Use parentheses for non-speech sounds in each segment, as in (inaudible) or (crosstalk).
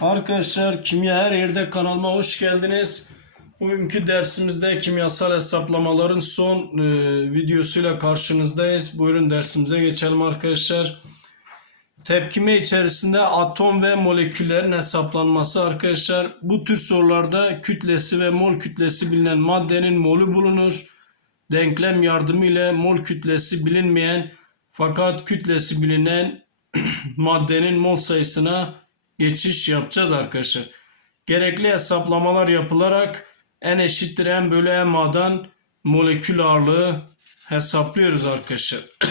Arkadaşlar Kimya Her Yerde kanalıma hoş geldiniz. Bugünkü dersimizde kimyasal hesaplamaların son e, videosuyla karşınızdayız. Buyurun dersimize geçelim arkadaşlar. Tepkime içerisinde atom ve moleküllerin hesaplanması arkadaşlar. Bu tür sorularda kütlesi ve mol kütlesi bilinen maddenin molü bulunur. Denklem yardımı ile mol kütlesi bilinmeyen fakat kütlesi bilinen (clears throat) maddenin mol sayısına geçiş yapacağız arkadaşlar. Gerekli hesaplamalar yapılarak n eşittir m bölü ma'dan molekül ağırlığı hesaplıyoruz arkadaşlar. (clears throat)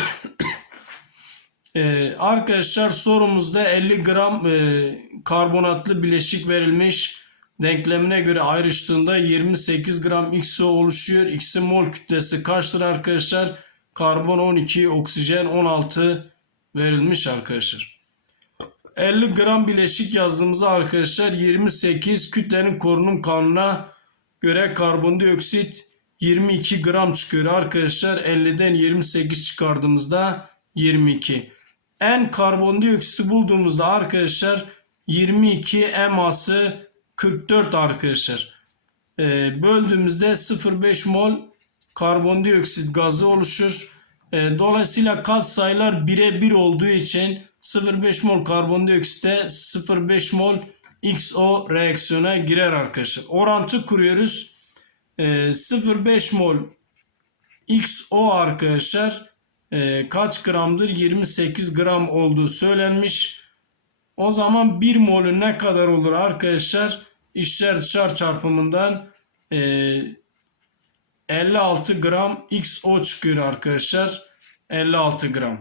Ee, arkadaşlar sorumuzda 50 gram e, karbonatlı bileşik verilmiş. Denklemine göre ayrıştığında 28 gram XO oluşuyor. X'in mol kütlesi kaçtır arkadaşlar? Karbon 12, oksijen 16 verilmiş arkadaşlar. 50 gram bileşik yazdığımızda arkadaşlar 28 kütlenin korunum kanununa göre karbondioksit 22 gram çıkıyor arkadaşlar. 50'den 28 çıkardığımızda 22. En karbondioksiti bulduğumuzda arkadaşlar 22 eması 44 arkadaşlar. Ee, böldüğümüzde 0,5 mol karbondioksit gazı oluşur. Ee, dolayısıyla kat sayılar birebir olduğu için 0,5 mol karbondioksite 0,5 mol XO reaksiyona girer arkadaşlar. Orantı kuruyoruz. Ee, 0,5 mol XO arkadaşlar e, kaç gramdır? 28 gram olduğu söylenmiş. O zaman 1 molü ne kadar olur arkadaşlar? İşler dışarı çarpımından e, 56 gram XO çıkıyor arkadaşlar. 56 gram.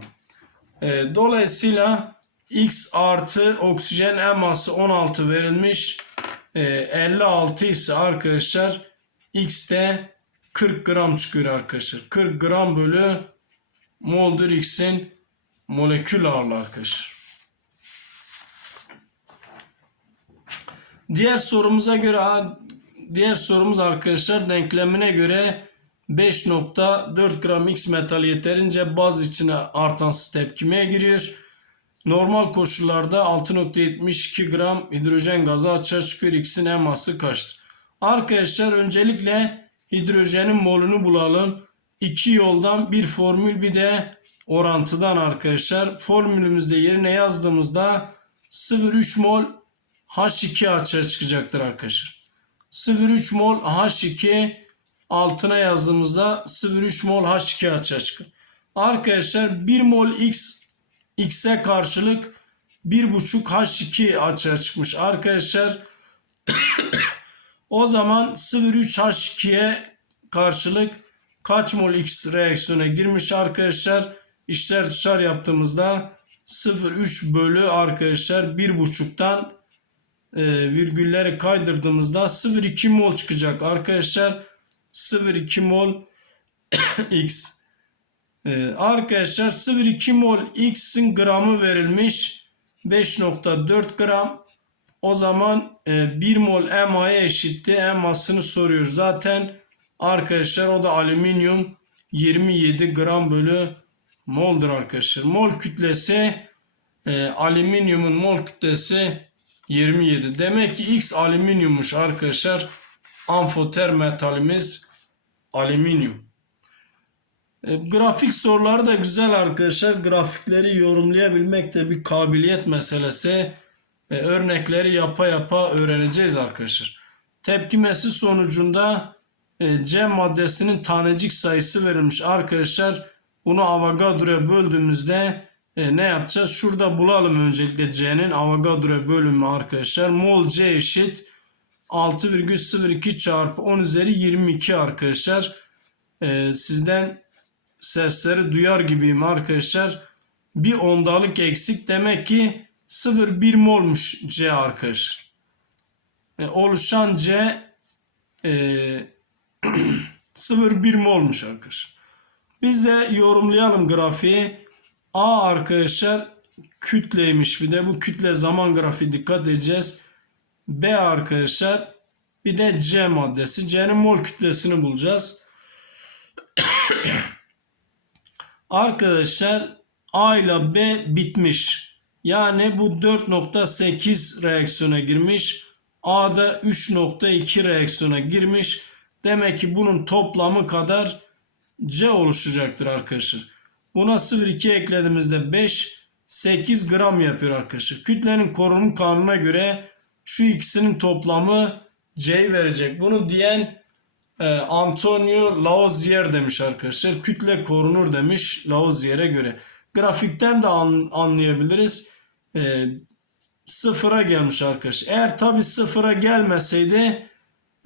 E, dolayısıyla X artı oksijen eması 16 verilmiş. E, 56 ise arkadaşlar X de 40 gram çıkıyor arkadaşlar. 40 gram bölü moldur X'in molekül ağırlığı arkadaşlar. Diğer sorumuza göre diğer sorumuz arkadaşlar denklemine göre 5.4 gram X metal yeterince baz içine artan tepkimeye giriyor. Normal koşullarda 6.72 gram hidrojen gazı açığa çıkıyor. X'in eması kaçtır? Arkadaşlar öncelikle hidrojenin molünü bulalım. İki yoldan bir formül bir de orantıdan arkadaşlar. Formülümüzde yerine yazdığımızda 0,3 mol H2 açığa çıkacaktır arkadaşlar. 0,3 mol H2 altına yazdığımızda 0,3 mol H2 açığa çıkar. Arkadaşlar 1 mol X X'e karşılık 1,5 H2 açığa çıkmış. Arkadaşlar (coughs) o zaman 0,3 H2'ye karşılık kaç mol X reaksiyona girmiş arkadaşlar? İşler dışarı yaptığımızda 0,3 bölü arkadaşlar 1,5'tan e, virgülleri kaydırdığımızda 0,2 mol çıkacak arkadaşlar. 0,2 mol (coughs) X. E, arkadaşlar 0,2 mol X'in gramı verilmiş. 5.4 gram. O zaman e, 1 mol MA'ya eşitti. MA'sını soruyor. Zaten arkadaşlar o da alüminyum 27 gram bölü moldur arkadaşlar. Mol kütlesi e, alüminyumun mol kütlesi 27. Demek ki X alüminyummuş arkadaşlar. Amfoter metalimiz alüminyum. E, grafik soruları da güzel arkadaşlar. Grafikleri yorumlayabilmek de bir kabiliyet meselesi. E, örnekleri yapa yapa öğreneceğiz arkadaşlar. Tepkimesi sonucunda e, C maddesinin tanecik sayısı verilmiş arkadaşlar. Bunu Avogadro'ya böldüğümüzde ne yapacağız? Şurada bulalım öncelikle C'nin Avogadro bölümü arkadaşlar. Mol C eşit 6,02 çarpı 10 üzeri 22 arkadaşlar. E, sizden sesleri duyar gibiyim arkadaşlar. Bir ondalık eksik demek ki 0,1 molmuş C arkadaşlar. E, oluşan C e, (clears throat) 0,1 molmuş arkadaşlar. Biz de yorumlayalım grafiği. A arkadaşlar kütleymiş bir de bu kütle zaman grafiği dikkat edeceğiz. B arkadaşlar bir de C maddesi. C'nin mol kütlesini bulacağız. (coughs) arkadaşlar A ile B bitmiş. Yani bu 4.8 reaksiyona girmiş. A'da 3.2 reaksiyona girmiş. Demek ki bunun toplamı kadar C oluşacaktır arkadaşlar. Buna 0,2 eklediğimizde 5, 8 gram yapıyor arkadaşlar. Kütlenin korunum kanununa göre şu ikisinin toplamı C'yi verecek. Bunu diyen e, Antonio Lavoisier demiş arkadaşlar. Kütle korunur demiş Lavoisier'e göre. Grafikten de an, anlayabiliriz. E, sıfıra gelmiş arkadaşlar. Eğer tabi sıfıra gelmeseydi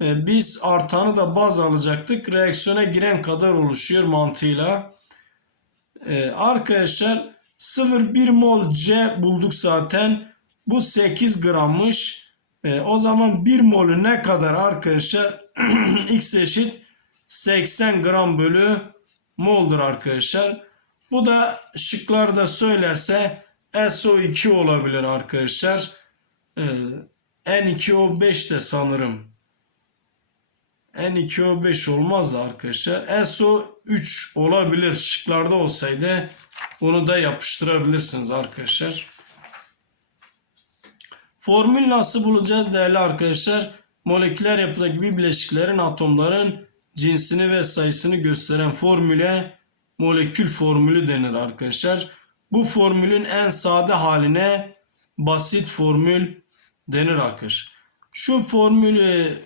e, biz artanı da baz alacaktık. Reaksiyona giren kadar oluşuyor mantığıyla. E, arkadaşlar 0,1 mol C bulduk zaten. Bu 8 grammış. E, o zaman 1 molü ne kadar arkadaşlar? (clears throat) X eşit 80 gram bölü moldur arkadaşlar. Bu da şıklarda söylerse SO2 olabilir arkadaşlar. E, N2O5 de sanırım. N2O5 olmaz da arkadaşlar. SO3 olabilir. Şıklarda olsaydı onu da yapıştırabilirsiniz arkadaşlar. Formül nasıl bulacağız değerli arkadaşlar? Moleküler yapıdaki bir bileşiklerin atomların cinsini ve sayısını gösteren formüle molekül formülü denir arkadaşlar. Bu formülün en sade haline basit formül denir arkadaşlar. Şu formülü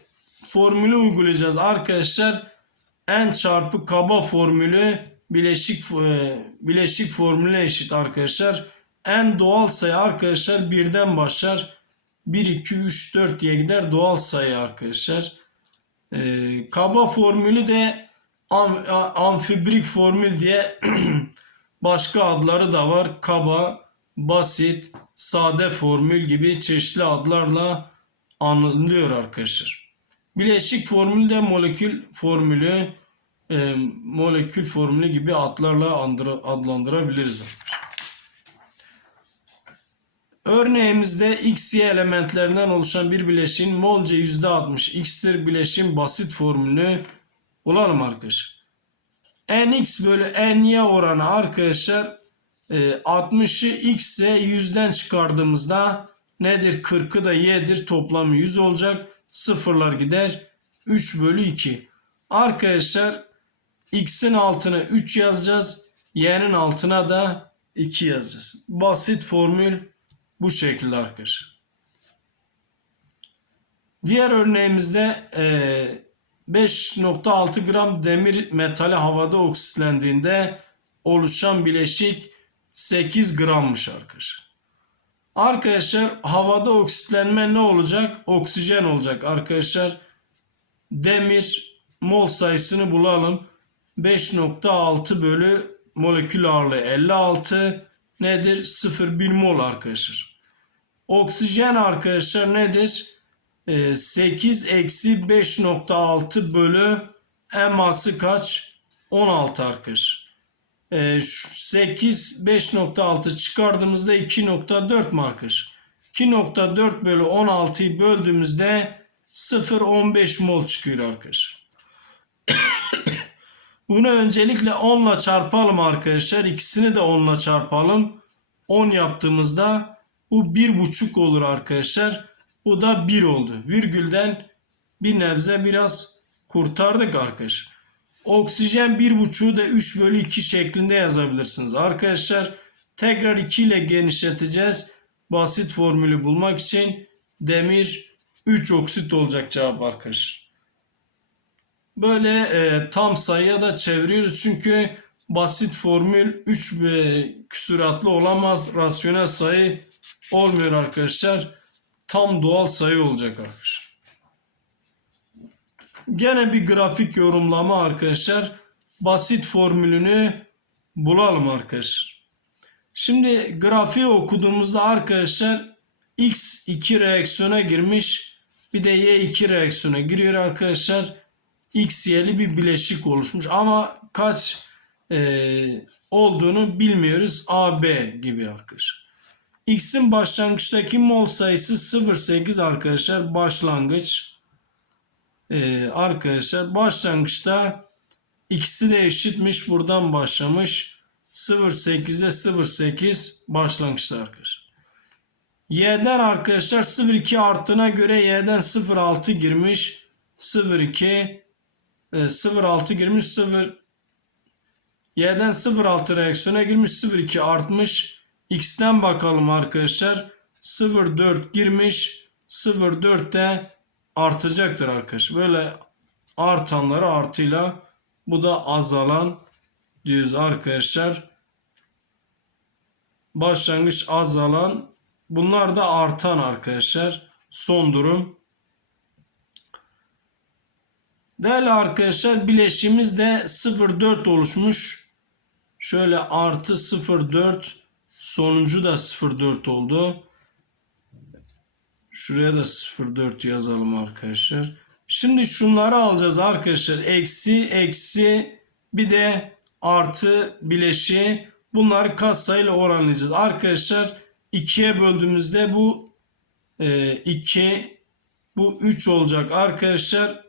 formülü uygulayacağız arkadaşlar. N çarpı kaba formülü bileşik e, bileşik formülüne eşit arkadaşlar. N doğal sayı arkadaşlar birden başlar. 1, 2, 3, 4 diye gider doğal sayı arkadaşlar. Ee, kaba formülü de am, amfibrik formül diye (clears throat) başka adları da var. Kaba, basit, sade formül gibi çeşitli adlarla anılıyor arkadaşlar. Bileşik formül de molekül formülü, e, molekül formülü gibi adlarla adlandırabiliriz arkadaşlar. Örneğimizde X, Y elementlerinden oluşan bir bileşiğin molca %60 X'tir bileşim basit formülünü bulalım arkadaşlar. Nx bölü Ny oranı arkadaşlar 60'ı e, X ise 100'den çıkardığımızda nedir? 40'ı da Y'dir toplamı 100 olacak. Sıfırlar gider. 3 bölü 2. Arkadaşlar X'in altına 3 yazacağız. Y'nin altına da 2 yazacağız. Basit formül bu şekilde arkadaşlar. Diğer örneğimizde 5.6 gram demir metali havada oksitlendiğinde oluşan bileşik 8 grammış arkadaşlar. Arkadaşlar havada oksitlenme ne olacak? Oksijen olacak arkadaşlar. Demir mol sayısını bulalım. 5.6 bölü molekül ağırlığı 56 nedir? 0,1 mol arkadaşlar. Oksijen arkadaşlar nedir? 8 ee, eksi 5.6 bölü eması kaç? 16 arkadaşlar. 8 5.6 çıkardığımızda 2.4 mi arkadaşlar? 2.4 bölü 16'yı böldüğümüzde 0.15 mol çıkıyor arkadaşlar. Bunu öncelikle 10 ile çarpalım arkadaşlar. İkisini de 10 ile çarpalım. 10 yaptığımızda bu 1,5 olur arkadaşlar. Bu da 1 oldu. Virgülden bir nebze biraz kurtardık arkadaşlar. Oksijen 1,5'u da 3 bölü 2 şeklinde yazabilirsiniz. Arkadaşlar tekrar 2 ile genişleteceğiz. Basit formülü bulmak için demir 3 oksit olacak cevap arkadaşlar. Böyle e, tam sayıya da çeviriyoruz. Çünkü basit formül 3 e, küsuratlı olamaz. Rasyonel sayı olmuyor arkadaşlar. Tam doğal sayı olacak arkadaşlar. Gene bir grafik yorumlama arkadaşlar. Basit formülünü bulalım arkadaşlar. Şimdi grafiği okuduğumuzda arkadaşlar X2 reaksiyona girmiş. Bir de Y2 reaksiyona giriyor arkadaşlar. XY'li bir bileşik oluşmuş. Ama kaç e, olduğunu bilmiyoruz. AB gibi arkadaşlar. X'in başlangıçtaki mol sayısı 0.8 arkadaşlar. Başlangıç. Ee, arkadaşlar başlangıçta ikisi de eşitmiş. Buradan başlamış. 0.8'e 0.8 başlangıçta arkadaşlar. Y'den arkadaşlar 0,2 arttığına göre Y'den 0,6 girmiş. 0,2 e, 0,6 girmiş 0 Y'den 0,6 reaksiyona girmiş 0,2 artmış. X'ten bakalım arkadaşlar. 0,4 girmiş. 0,4 de artacaktır arkadaşlar. Böyle artanları artıyla bu da azalan diyoruz arkadaşlar. Başlangıç azalan bunlar da artan arkadaşlar. Son durum. Değerli arkadaşlar bileşimiz de 0,4 oluşmuş. Şöyle artı 0,4 sonuncu da 0,4 oldu. Şuraya da 0,4 yazalım arkadaşlar. Şimdi şunları alacağız arkadaşlar. Eksi, eksi bir de artı bileşi. Bunları katsayıyla oranlayacağız. Arkadaşlar 2'ye böldüğümüzde bu 2 e, bu 3 olacak arkadaşlar.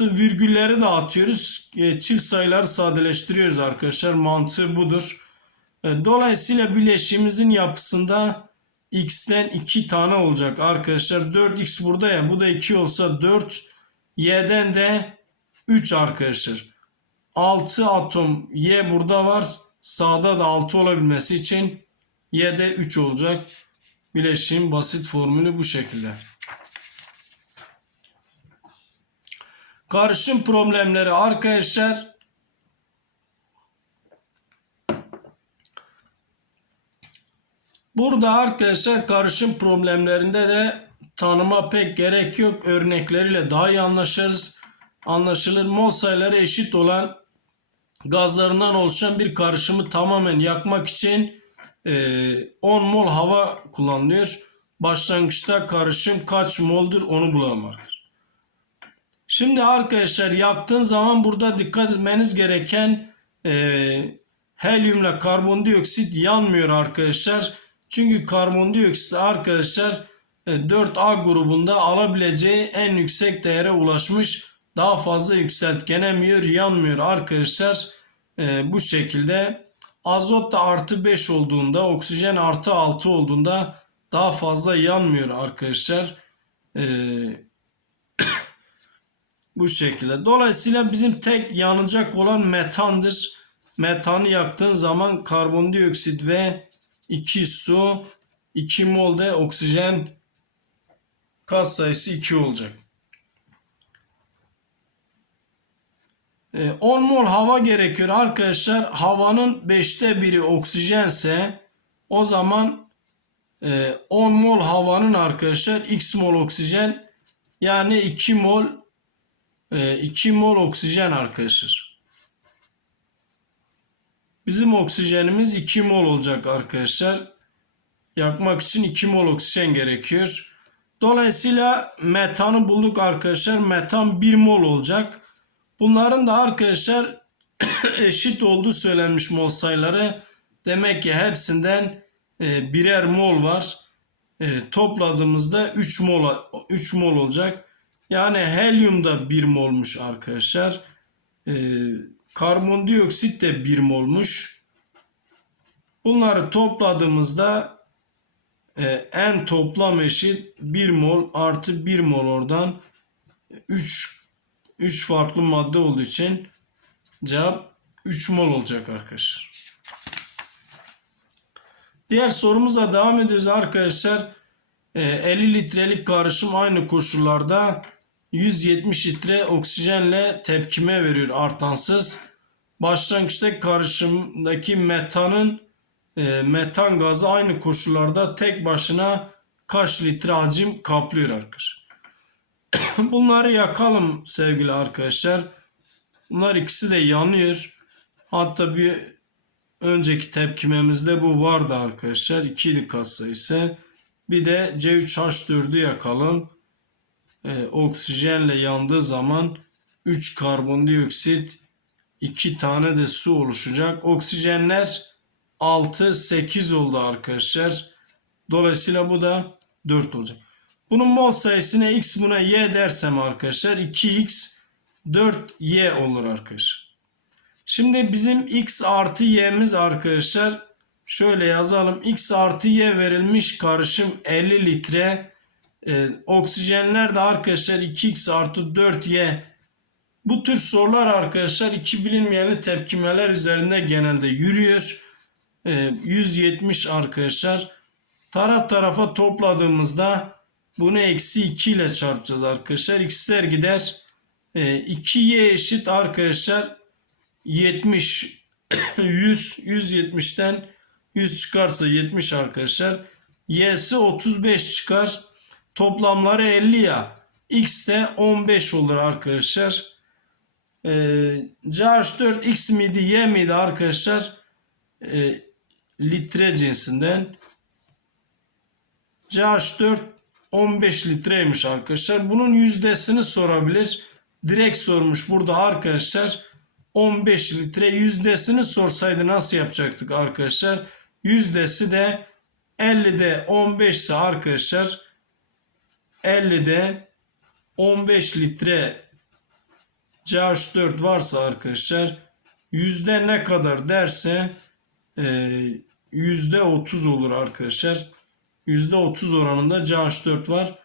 Virgülleri dağıtıyoruz. E, çift sayıları sadeleştiriyoruz arkadaşlar. Mantığı budur. E, dolayısıyla bileşimizin yapısında x'ten 2 tane olacak arkadaşlar. 4x burada ya bu da 2 olsa 4 y'den de 3 arkadaşlar. 6 atom y burada var. Sağda da 6 olabilmesi için y'de 3 olacak. Bileşiğin basit formülü bu şekilde. Karışım problemleri arkadaşlar Burada arkadaşlar karışım problemlerinde de tanıma pek gerek yok. Örnekleriyle daha iyi anlaşırız. Anlaşılır. Mol sayıları eşit olan gazlarından oluşan bir karışımı tamamen yakmak için 10 mol hava kullanılıyor. Başlangıçta karışım kaç moldur onu arkadaşlar. Şimdi arkadaşlar yaktığın zaman burada dikkat etmeniz gereken e, helyumla karbondioksit yanmıyor arkadaşlar. Çünkü karbondioksit arkadaşlar 4A e, grubunda alabileceği en yüksek değere ulaşmış. Daha fazla yükseltgenemiyor, yanmıyor arkadaşlar. E, bu şekilde azot da artı 5 olduğunda, oksijen artı 6 olduğunda daha fazla yanmıyor arkadaşlar. E, bu şekilde. Dolayısıyla bizim tek yanacak olan metandır. Metanı yaktığın zaman karbondioksit ve 2 su 2 mol de oksijen kat sayısı 2 olacak. 10 e, mol hava gerekiyor arkadaşlar. Havanın 5'te 1'i oksijense o zaman 10 e, mol havanın arkadaşlar x mol oksijen yani 2 mol 2 e, mol oksijen arkadaşlar. Bizim oksijenimiz 2 mol olacak arkadaşlar. Yakmak için 2 mol oksijen gerekiyor. Dolayısıyla metanı bulduk arkadaşlar. Metan 1 mol olacak. Bunların da arkadaşlar (coughs) eşit olduğu söylenmiş mol sayıları. Demek ki hepsinden e, birer mol var. E, topladığımızda 3 mol 3 mol olacak. Yani helyum da 1 molmuş arkadaşlar. Eee Karbondioksit de 1 molmuş. Bunları topladığımızda e, en toplam eşit 1 mol artı 1 mol oradan 3 3 farklı madde olduğu için cevap 3 mol olacak arkadaşlar. Diğer sorumuza devam ediyoruz arkadaşlar. E, 50 litrelik karışım aynı koşullarda 170 litre oksijenle tepkime veriyor artansız. Başlangıçta karışımdaki metanın e, metan gazı aynı koşullarda tek başına kaç litre hacim kaplıyor arkadaşlar. (coughs) Bunları yakalım sevgili arkadaşlar. Bunlar ikisi de yanıyor. Hatta bir önceki tepkimemizde bu vardı arkadaşlar. 2 kasa ise bir de C3H4'ü yakalım e, oksijenle yandığı zaman 3 karbondioksit 2 tane de su oluşacak. Oksijenler 6 8 oldu arkadaşlar. Dolayısıyla bu da 4 olacak. Bunun mol sayısına x buna y dersem arkadaşlar 2x 4y olur arkadaşlar. Şimdi bizim x artı y'miz arkadaşlar Şöyle yazalım. X artı Y verilmiş karışım 50 litre. Ee, oksijenler de arkadaşlar 2X artı 4Y. Bu tür sorular arkadaşlar iki bilinmeyenli tepkimeler üzerinde genelde yürüyor. Ee, 170 arkadaşlar. Taraf tarafa topladığımızda bunu eksi 2 ile çarpacağız arkadaşlar. X'ler gider. Ee, 2Y eşit arkadaşlar 70 100 170'ten 100 çıkarsa 70 arkadaşlar. Y'si 35 çıkar. Toplamları 50 ya. X de 15 olur arkadaşlar. Ee, CH4 X miydi Y miydi arkadaşlar? Ee, litre cinsinden. CH4 15 litreymiş arkadaşlar. Bunun yüzdesini sorabilir. Direkt sormuş burada arkadaşlar. 15 litre yüzdesini sorsaydı nasıl yapacaktık arkadaşlar? Yüzdesi de 50'de 15 ise arkadaşlar 50'de 15 litre CH4 varsa arkadaşlar yüzde ne kadar derse e, yüzde 30 olur arkadaşlar. Yüzde 30 oranında CH4 var.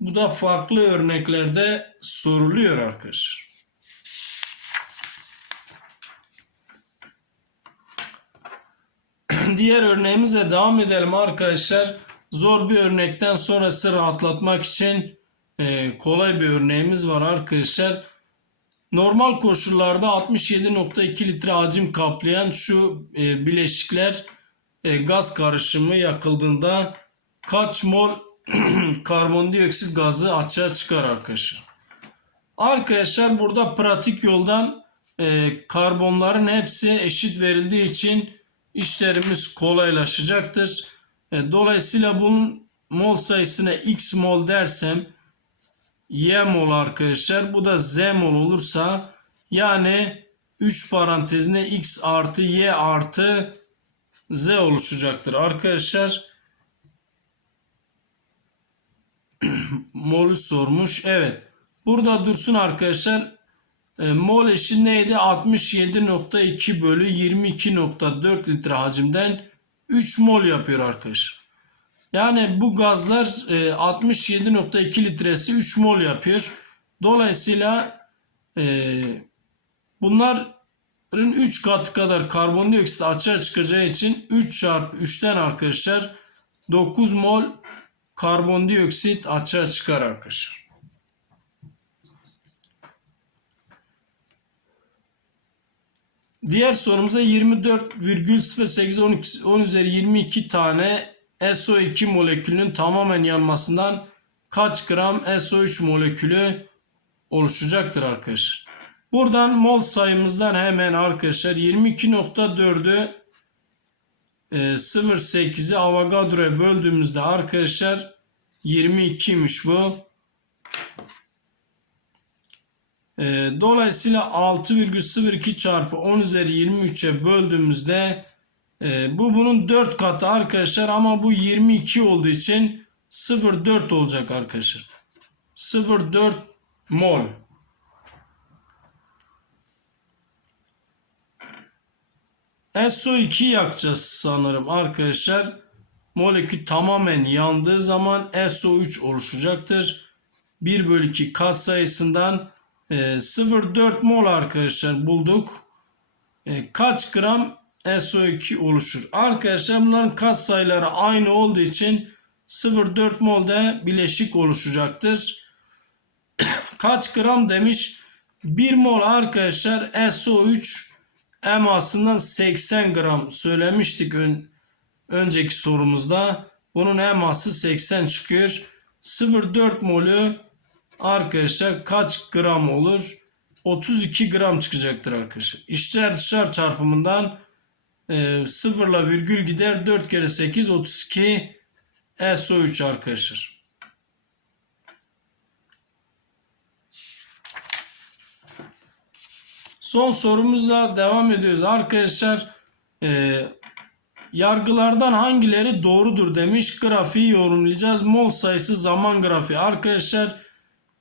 Bu da farklı örneklerde soruluyor arkadaşlar. (clears throat) Diğer örneğimize devam edelim arkadaşlar. Zor bir örnekten sonrası rahatlatmak için e, kolay bir örneğimiz var arkadaşlar. Normal koşullarda 67.2 litre hacim kaplayan şu e, bileşikler e, gaz karışımı yakıldığında kaç mol (clears throat) karbondioksit gazı açığa çıkar arkadaşlar. Arkadaşlar burada pratik yoldan e, karbonların hepsi eşit verildiği için işlerimiz kolaylaşacaktır. E, dolayısıyla bunun mol sayısına x mol dersem y mol arkadaşlar bu da z mol olursa yani 3 parantezine x artı y artı z oluşacaktır arkadaşlar. (clears throat) Mol'ü sormuş. Evet. Burada dursun arkadaşlar. E, mol eşit neydi? 67.2 bölü 22.4 litre hacimden 3 mol yapıyor arkadaşlar. Yani bu gazlar e, 67.2 litresi 3 mol yapıyor. Dolayısıyla e, bunların 3 katı kadar karbondioksit açığa çıkacağı için 3 çarpı 3'ten arkadaşlar 9 mol karbondioksit açığa çıkar arkadaşlar. Diğer sorumuza 24,08 10 üzeri 22 tane SO2 molekülünün tamamen yanmasından kaç gram SO3 molekülü oluşacaktır arkadaşlar. Buradan mol sayımızdan hemen arkadaşlar 22.4'ü 0.8'i Avogadro'ya böldüğümüzde arkadaşlar 22'ymiş bu. E, dolayısıyla 6,02 çarpı 10 üzeri 23'e böldüğümüzde e, bu bunun 4 katı arkadaşlar ama bu 22 olduğu için 0,4 olacak arkadaşlar. 0,4 mol. SO2 yakacağız sanırım arkadaşlar. Molekül tamamen yandığı zaman SO3 oluşacaktır. 1 bölü 2 kat sayısından 0,4 mol arkadaşlar bulduk. E, kaç gram SO2 oluşur? Arkadaşlar bunların kat sayıları aynı olduğu için 0,4 molde bileşik oluşacaktır. (coughs) kaç gram demiş? 1 mol arkadaşlar SO3 emasından 80 gram söylemiştik ön, önceki sorumuzda. Bunun eması 80 çıkıyor. 0,4 molü arkadaşlar kaç gram olur? 32 gram çıkacaktır arkadaşlar. İçler dışlar çarpımından e, sıfırla virgül gider. 4 kere 8 32 SO3 arkadaşlar. Son sorumuzla devam ediyoruz arkadaşlar. E, yargılardan hangileri doğrudur demiş. Grafiği yorumlayacağız. Mol sayısı zaman grafiği. Arkadaşlar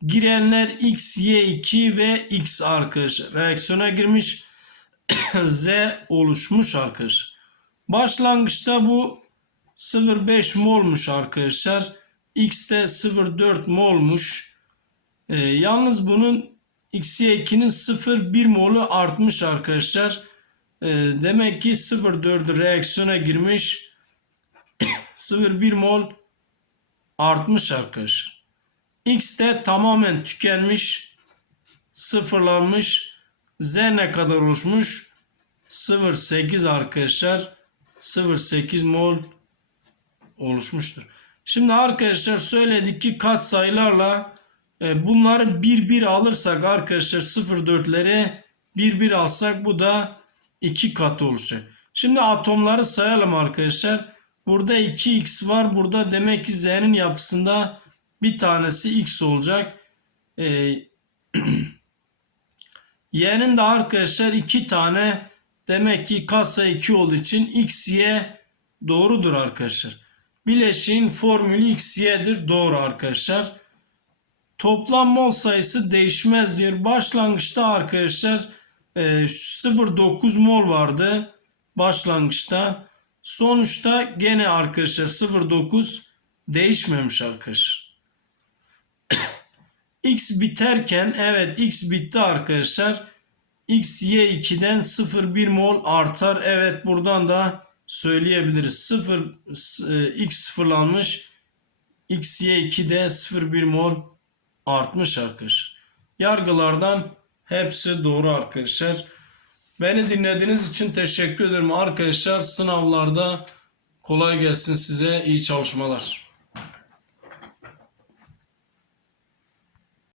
girenler X, Y2 ve X arkadaşlar. Reaksiyona girmiş. (coughs) Z oluşmuş arkadaşlar. Başlangıçta bu 0.5 molmuş arkadaşlar. X de 0.4 molmuş. Ee, yalnız bunun XY2'nin 0.1 molu artmış arkadaşlar. Ee, demek ki 0.4 reaksiyona girmiş. (coughs) 0.1 mol artmış arkadaşlar. X de tamamen tükenmiş. Sıfırlanmış. Z ne kadar oluşmuş? 0.8 arkadaşlar. 0.8 mol oluşmuştur. Şimdi arkadaşlar söyledik ki kat sayılarla e, bunları bir bir alırsak arkadaşlar 0.4'leri bir bir alsak bu da 2 katı olacak. Şimdi atomları sayalım arkadaşlar. Burada 2x var. Burada demek ki z'nin yapısında bir tanesi x olacak. E, (clears throat) y'nin de arkadaşlar 2 tane demek ki kasa 2 olduğu için x, y doğrudur arkadaşlar. Bileşiğin formülü x, y'dir. Doğru arkadaşlar. Toplam mol sayısı değişmez diyor. Başlangıçta arkadaşlar e, 0.9 mol vardı. Başlangıçta. Sonuçta gene arkadaşlar 0.9 değişmemiş arkadaşlar. X biterken evet x bitti arkadaşlar. x y2'den 0.1 mol artar. Evet buradan da söyleyebiliriz. 0 e, x sıfırlanmış. x y2'de 0.1 mol artmış arkadaşlar. Yargılardan hepsi doğru arkadaşlar. Beni dinlediğiniz için teşekkür ederim arkadaşlar. Sınavlarda kolay gelsin size. iyi çalışmalar.